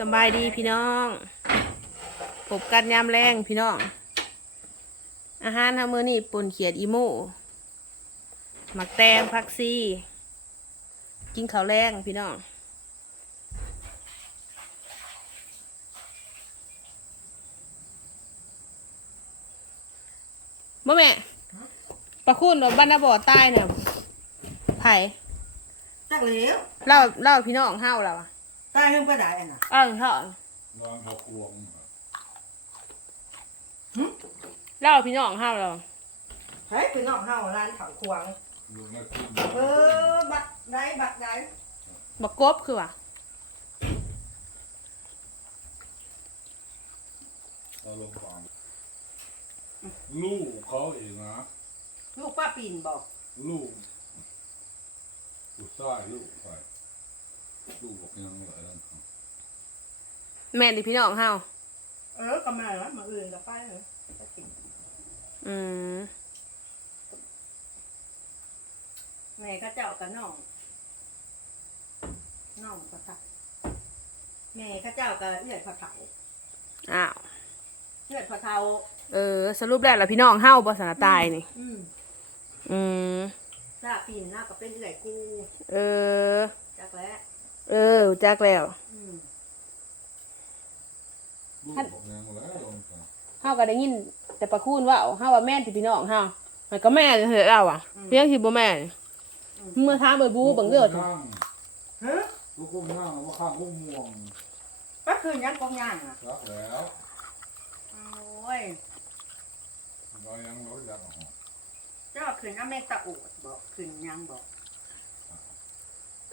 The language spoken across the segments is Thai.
สำบายดีพี่น้องพบกันยามแรงพี่น้อง อาหารทำมือนี่ป่นเขียดอีโม่หมักแตงผักซีกินข้าวแรงพี่น้องบ่แม่ปลาคุณบ้านนาบ่อใต้เนี่ยไผ่จักเหลวเล่าเล่าพี่น้องเฮาเราอะ ตายเรื่องก็ได้อันน่ะเอ้าวเฮานอนหกวงเล่าพี่น้องเฮาเราเฮ้ยคือนอกเฮาร้านเขาควง อยู่ในขึ้นเออ บักได้บักได้บักกบคือว่าเราลงฟังลูกเขาเองนะ ลูกป้าปีนบอก ลูกลูกชายลูกไป ลูกบอกยังไงนั่นเขาแม่นดิพี่น้องเฮาเออก็มาแล้วมาอื่นกับป้าเลยป้าปีนอืมแม่ก็เจ้ากับน้องน้องก็ทักแม่ก็เจ้ากับเลือดพะเทาอ้าวเลือดพะเทาเออ สรุปแล้วล่ะพี่น้องเฮาบ่สนาตายนี่ อืมอืมถ้าปีนน่าก็เป็นเลือดกู เออจักแล้ว เออรู้จักแล้วอืมลูกบอกยังแล้วลงฟังเฮาก็ได้ยิน แต่ประคุณว่าเฮาว่าแม่นที่พี่น้องเฮามันก็แม่นเถอะเราอะเพียงสิบ่แม่นเมื่อถามเบิดบูเบังเด้อนั่งเฮ้ยลูกกุ้งนั่งว่าข้างกุ้งม่วงป้าคืนยังกองย่างอะรักแล้วโอ้ยเรายังรู้จักของเจ้าคืนน้ำแม่ตะโอดบอกคืนยังบอก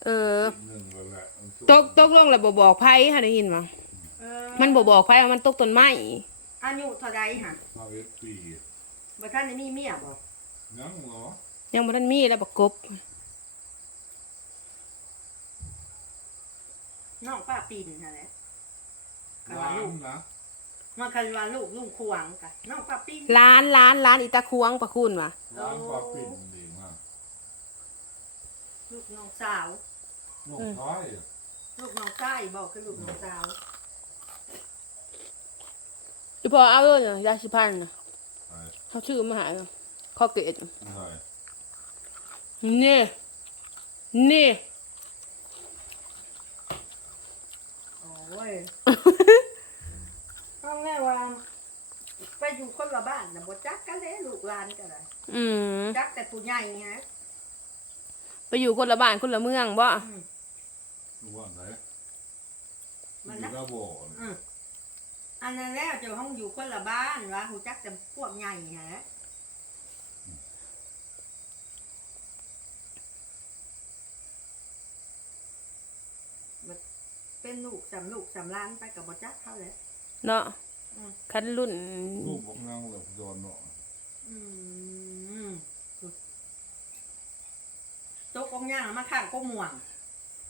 เออหนึ่งเลยแหละตกตกลงแล้วบ่บอกไผหาได้ยินบ่เออมันบ่บอกไผว่ามันตกต้นไม้อายุเท่าใดฮะมาเอฟปีบ่ท่านได้มีเมียบ่ยังเหรอยังบ่ทันมีแล้วบักกบน้องป้าปีนนั่นแหละกันร้าว่าลูนกนะมันคันว่าลูกลุงควงกันน้องป้าปีน ร้านร้านร้านอีตาควงประคุณว่ะร้านปลาปิ่นดีมากลูกน้องสาว น้องชายลูกน้องชายบอกคือลูกน้องสาวอีพอเอาเลยน่ะยาสิพันน่ะไอ้เขาชื่อมาหาน่ะข้อเกตไอ้นี่นี่โอ้ยต้องแม่ว่าไปอยู่คนละบ้านน่ะบ่จักกันเลยลูกหลานกันเลยอืมจักแต่ผู้ใหญ่ไงไปอยู่คนละบ้านคนละเมืองบ่อืมรู้ ว่าไหนมันอยู่นะหน้าบ่ออืมอันนั้นแล้วเจ้าห้องอยู่คนละบ้านวะหูจักแต่พวกใหญ่ฮะมันเป็นลูกสำลูกสำล้านไปกับบจักเขาเลยเนาะอืม คันรุ่นลูกบอกนางเหลือบโดนเนาะอืมโต๊ะกงย่างมาข้างก็ม่วง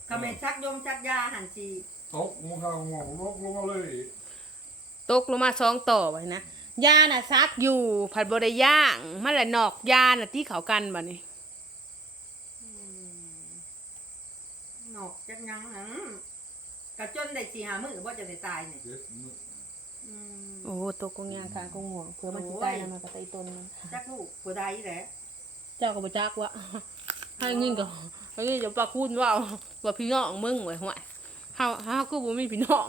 ก็ไม่ชักยมชักยาหันจีตกมึงเข้ามองลกลงมาเลยตกลงมาสองต่อไว้นะยาน่ะซักอยู่ ผัดบ่ได้ย่างมันละนอกยาน่ะที่เขากันบัดนี้อืมนอกจากหยังหันกระจนได้สีหามือว่าจะได้ตายเนี่ยเจ็ดมื้ออืมโอ้ตกกงยางคางกงห่วงเผื่อมันสิตายแล้วมันก็ตายต้นมันจักลูกผู้ใดแหละเจ้าก็บ่จักวะให้งินก็ ให้งินจะปากคุณว่าว่าพี่น้องมึงไว้ห่วยเฮาเฮาก็บ่มีพี่น้อง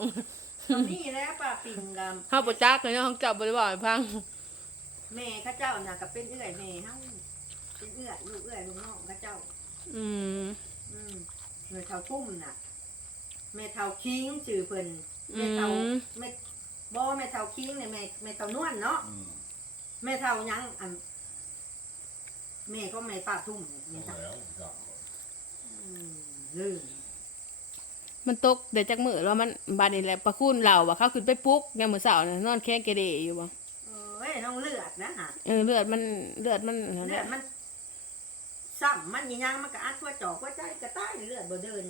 ตอนนี้แหล้วป้าปิ่งกับเฮาบ่จักเลยเนาะเฮาเจ้าบ่ได้บอกให้ฟังแม่เข้าเจ้าน่ะก็เป็นเอื้อยแม่เฮาเป็นเอื้อยลูกเอื้อยลูกน้องเข้าเจ้า อืมอืมแม่เท่าทุ่มน่ะแม่เท่าคิงชื่อเพิ่นอืแม่เท่ามแม่บ่แม่เท่าคิงเนี่ยแม่แม่เท่านวลเนาะ อืมแม่เท่าหยังอันแม่ก็แม่ป้าทุ่มแม่เอาเท่าแล้วจ้ะอืม ลืมมันตกเดี๋ยวจักมื้อแล้วมันบาดนี้แหละปะคุณเราว่าเขาขึ้นไปปลุ๊กยามมื้อเช้าน่ะนอนแค่เกเรอยู่บ่เอ้ยน้องเลือดนะฮะเออเลือดมันเลือดมันนั่นเลืแหอละดมันซ้ำมันยียังมันก็อัดหัวจอกหัวใจก็ตายเลือดบ่เดิน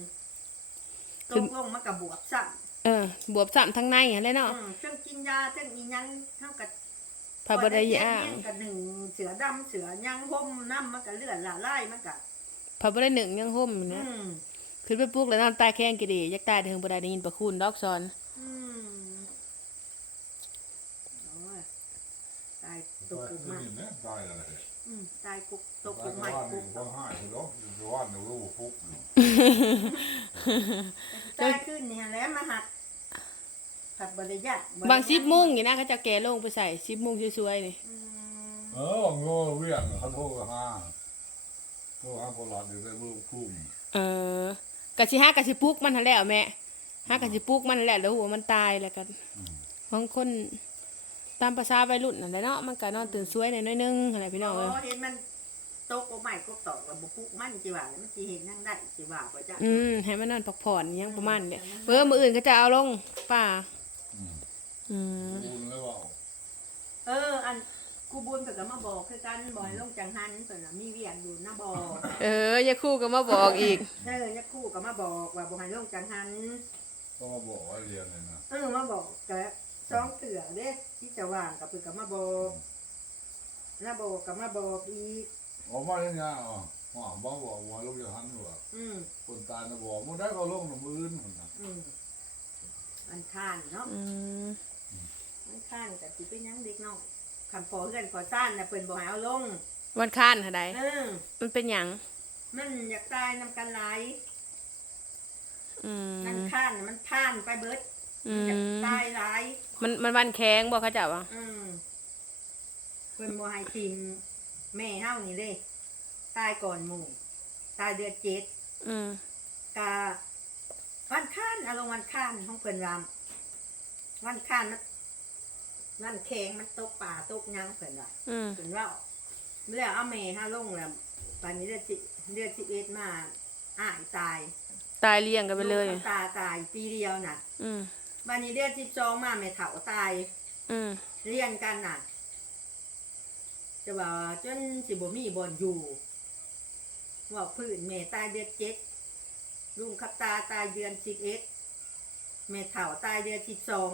ตกลงมันก็บวบซ้ำเออบวบซ้ำทั้งในหั่นแหละเนาะอืมเครื่องกินยาเครื่องอีหยังเท่ากับ พาบ่ได้ย่างกับหนึ่งเสือดำเสือยังห่มน้ำมันก็เลือดละลายมันก็ พับบ่ได้หนึ่งยังห่มอยู่นะขึ้นไปปลุกแล้วน้ำตาแข้งกิดียักตายเถึงบ่ได้ได้ยินประคุณดอกซอนได้ตกกุกมาเนี่ตายอะไรอืมตายกุกตกกุกใหม่กุกว่าหายคุณเนนี่ว่าหนูรู้ฟุกอยู่ตายขึ้นเนี่ยแล้วมาหักผักบริยัตบางซิบมุ่งอย่างนี้เขาจะแก่ลงไปใส่ซิบมุ่งสวยๆนี่ เออโง่เรื่องเขาโทรหา โทรห้าพลอดอยู่ในมือพุ่มเออกะสิหากะสิปลุกมันหั่นแหล้วแม่หากะสิปลุกมันหั่นแหละแล้วหัวมันตายแล้วกันบางคนตามภาษาวัยรุ่นนั่นแหละเนาะมันก็นอนตื่นสวยหน่อยๆนึงอะไรพี่น้องเอ้ย เห็นมันตกกุกไม้กุกตอกแล้วบุกุกมันจีว่าแล้วมันจีเห็นนั่งได้จีว่าป่ะจ้ะอืมให้มันนอนพักผ่อนอิหยังประมาณเนี่ยเมื่อมืออื่นก็จะเอาลงป่า อืม อืมคุณแล้วว่าเอออัน กูบุญเพิ่นก็มาบอกคือกันบ่ให้ลงจังหันเพิ่นน่ะมีเวียนอยู่หน้าบ่อเอออย่าคู่ก็มาบอกอีก เออยักคู่ก็มาบอกว่าบ่ให้ลงจังหันก็มาบอกว่าเรียนเลยนะเออมาบอกแต่สองเถื่อเด้ที่จะว่างกับเพิ่นก็มาบอกหน้าบอกก็มาบอกอีกออกมาอย่างเงี้ยอ๋อว่าบ้าบอกว่าลูกจะหันหัวอืมคนตายนะบอกมึงได้ก็ลงหนุ่มอื่นคนนะอืมมันข้านเนาะอืมมันข้านก็สิเป็นหยังเด็กน้อย คันพอเฮือนพอซ่านน่ะเพิ่นบ่ให้เอาลงวันค้านหาใดเออมันเป็นหยังมันอยากตายนำกันหลายอืมมันข้านน่ะมันท่านไปเบิดอือยากมตายหลาย มันมันวันแข้งบอกเขาเจ้าว่าอืมเพิ่นบ่ให้ทีมแม่เฮานี่เลยตายก่อนหมู่ ตายเดือนเจ็ดอืมกาวันข้านอารมณ์วันข้านของเพิ่นรำวันข้านมัน วันแข็งมันตกป่าตกหยังเพิ่นว่าอืมเพิ่นว่าเมื่อเอาแม่เฮาลงแล้วตอนนี้เดือนสิเดือนสิบเอ็ดมาอ้ายตายตายเลี้ยงกันไปเลยกตาตายปีเดียวน่ะอืมวันนี้เดือนสิบสองมาแม่เฒ่าตาย อืมเรียนกันน่ะ จะว่าจนสิบ่มีบอนอยู่ว่าพื้นแม่ตายเดือนเจ็ดลุงขับตาตายเดือนสิบเอ็ดแม่เฒ่าตายเดือนสิบสอง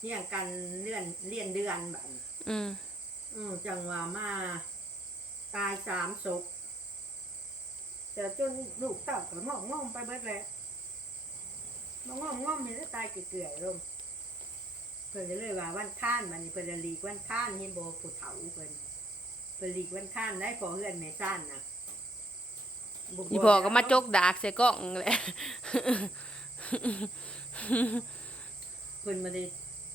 เรียงกันเลื่อนเลียนเดือนแบบอืมอืมจังว่ามา ตายสามศพแต่จนลูกเต่าก็งอมงอมๆไปเบิดแล้วมางอมงอมๆเห็นแล้วตายเกลื่อยๆลงเพิ่นก็เลยว่าวันข้านมันนี่เพิ่นจะหลีกวันข้านเห็นบ่ผู้เฒ่าเพิ่นเพิ่นหลีกวันข้านได้พอเฮือนแม่ซ่านน่ะบ่อีพ่อก็มาจกดากใส่กล้องแหละเพิ่นบ่ได้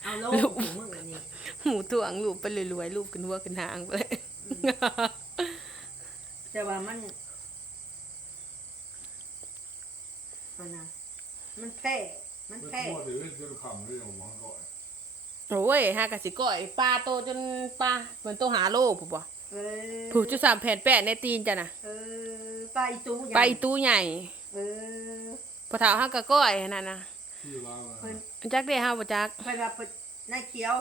เอาโลกของมึงอันนี้หมูถ่วงลูบไปรวยๆลูบขึ้นหัวขึ้นหางไปเลยแต่ว่ามันมันน่ะมันแพ้มันไม่แพ้ทั่วถือจะคำเรื่องหวังก่อนโอ้ยหากะสิก้อยปลาโตจนปลาเหมือนโตหาโลผู้บ่เออผูกจุดสามแผ่นแปะในตีนจ้ะนะเออไปลาอีตู้ไปอีตู้ใหญ่เออพอเท้าห้ากะก้อยนั่นนะ ที่เราเพิ่นจักได้ห้าบ่จักเพิ่นว่าเพิ่นนายเขียว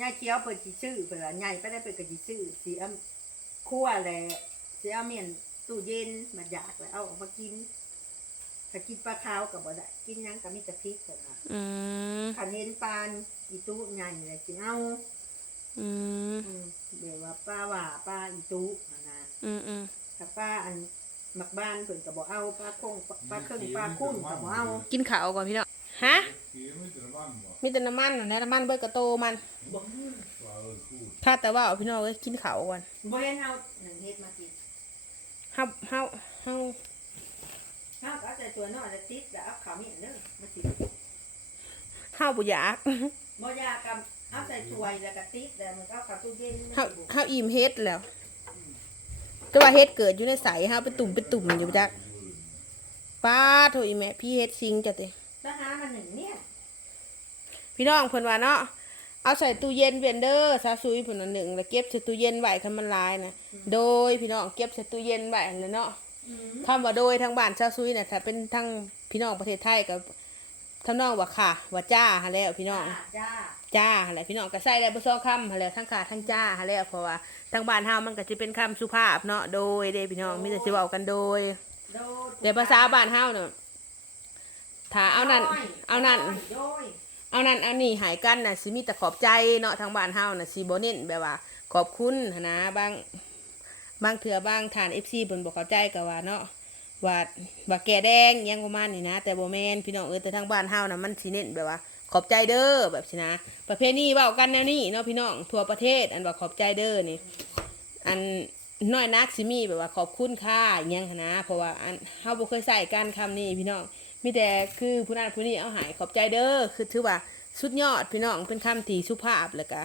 นายเขียวเพิ่นสิซื้อเพิ่นว่าใหญ่ไปได้เพิ่นก็สิซื้อสิเอาคั่วแหละสิเอาเมียนตู้เย็นมาอยากแล้วเอาออกมากินถ้ากินปลาขาวก็บ่ได้กินหยังก็มีแต่พริกเพิ่นว่าอืมคันเห็นปานอีตู้ใหญ่เลยสิเอาอืมอืมเดี๋ยวว่าป้าว่าป้าอีตู้นั่นนะอืมอืมถ้าป้าอันหมักบ้านเพิ่นก็บ่เอาป้าคงป้าครึ่งป้าคุ้นก็บ่เอา กินข้าวก่อนพี่น้อง ฮะขี่ไม่ถึงบ้านบ่มีแต่น้ำมันนั่นแหละน้ำมันเบิดกระโตมันว่าเออพูดถ้าแต่ว่าเอาพี่น้องเอ้ยกินข้าวก่อนบ่เห็นเอาหนังเฮ็ดมากินเฮาเฮาเฮาข้าวก็เอาแต่ตัวน้อยแล้วติดแล้วเอาขาวมีอันนึงมาสิเฮาบ่อยากบ่ยากกับเอาใส่ถ้วยแล้วก็ติดแล้วมันก็เอาเข้าตู้เย็นมันเฮาสิบ่เฮาอิ่มเฮ็ดแล้วแต่ว่าเฮ็ดเกิดอยู่ในใสเฮาเป็นตุ่มเป็นตุ่มอยู่บ่จักป้าโถอีแม่พี่เฮ็ดซิงจ้ะติถ้าหา มาหนึ่งเนี่ยพี่น้องเพิ่นว่าเนาะเอาใส่ตู้เย็นเวนเดอร์ซาซุยเพิ่นว่าหนึ่งแล้วเก็บใส่ตู้เย็นไว้คันมันลายนะโดยพี่น้องเก็บใส่ตู้เย็นไว้นั่นแหละเนาะอืมคำว่าโดยทางบ้านซาซุยน่ะถ้าเป็นทางพี่น้องประเทศไทยกับทำนองว่าค่ะว่าจ้าหาแล้วพี่น้องจ้าจ้าหาแล้วพี่น้องก็ใส่ได้บ่ซ้องคำหาแล้วทั้งค่ะทั้งจ้าหาแล้วเพราะว่าทางบ้านเฮามันก็สิเป็นคำสุภาพเนาะโดยเด้พี่น้องมีแต่สิเว้ากันโดยโดยแต่ภาษาบ้านเฮาเนาะ ถ้าเอานั่น เอานั่นโดยเอานั่นอันนี้หายกันน่ะสิมีแต่ขอบใจเนาะทางบ้านเฮาน่ะสิบ่เน้นแบบว่า ขอบคุณหั้นนะบางบางเถื่อบางฐาน FC เพิ่นบ่เข้าใจก็ว่าเนาะว่าว่าแก่แดงอิหยังประมาณนี้นะ แต่บ่แม่นพี่น้องเอ้ยแต่ทางบ้านเฮานะมันสิเน้นแบบว่าขอบใจเด้อแบบสินะ ประเพณีเว้ากันแนวนี้เนาะพี่น้องทั่วประเทศ อันว่าขอบใจเด้อนี่ อันน้อยนักสิมีแบบว่าขอบคุณค่าอหยังหั้นนะ เพราะว่าอันเฮาบ่เคยใส่กันคำนี้พี่น้อง มีแต่คือผู้นั้นผู้นี้เอาใหายขอบใจเด้อคือถือว่าสุดยอดพี่น้องเป็นคำที่สุภาพแล้วก็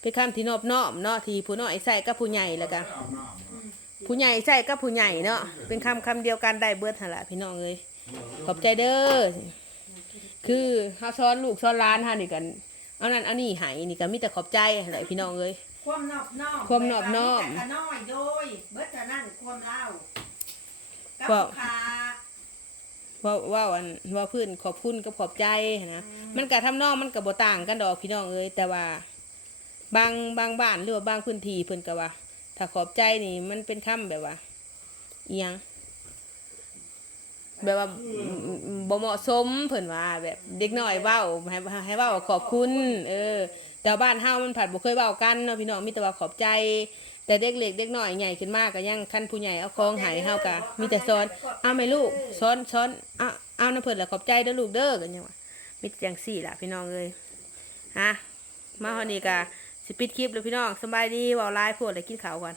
เป็นคำที่นอบน้อมเนาะที่ผู้น้อยใส่กับผู้ใหญ่แล้วก็ผู้ใหญ่ใส่กับผู้ใหญ่เนาะเป็นคำคำเดียวกันได้เบิดหั่นล่ะพี่น้องเอ้ยขอบใจเด้อคือเฮาสอนลูกสอนหลานเฮานี่กันเอานั่นเอานี่ให้นี่ก็มีแต่ขอบใจหั่นแหละพี่น้องเอ้ยความนอบน้อมความนอบน้อมแต่ก็น้อยโดยเบิดเท่านั้นความเล่ากับบอกลูกค้า ว่าว่าอันว่าพื้นขอบคุณกับขอบใจนะมันกับทำนองมันกับบ่ต่างกันดอกพี่น้องเอ้ยแต่ว่า บางบางบ้านหรือว่าบางพื้นที่เพิ่นก็ว่า ถ้าขอบใจนี่มันเป็นคำแบบว่าอีหยังแบบว่าบ่เหมาะสมเพิ่นว่า แบบเด็กน้อยเว้าให้ให้เว้าว่าขอบคุณ เออ แต่บ้านเฮามันผัดบ่เคยเว้ากันเนาะพี่น้องมีแต่ว่าขอบใจ แต่เด็กเล็กเด็กน้อยใหญ่ขึ้นมากก็ยังคันผู้ใหญ่เอาคองให้เฮากะมีแต่สอนเอาไหมลูกซ้อนซ้อนเอาเอาน้ำเพิ่นแหละขอบใจเด้อลูกเด้อกันยังวะมิตรจังสี่ล่ะพี่น้องเลยฮะมาฮอนี้กะสิปิดคลิปเลยพี่น้องสบายดีว่าไลฟ์พวดเลยกินข้าวก่อน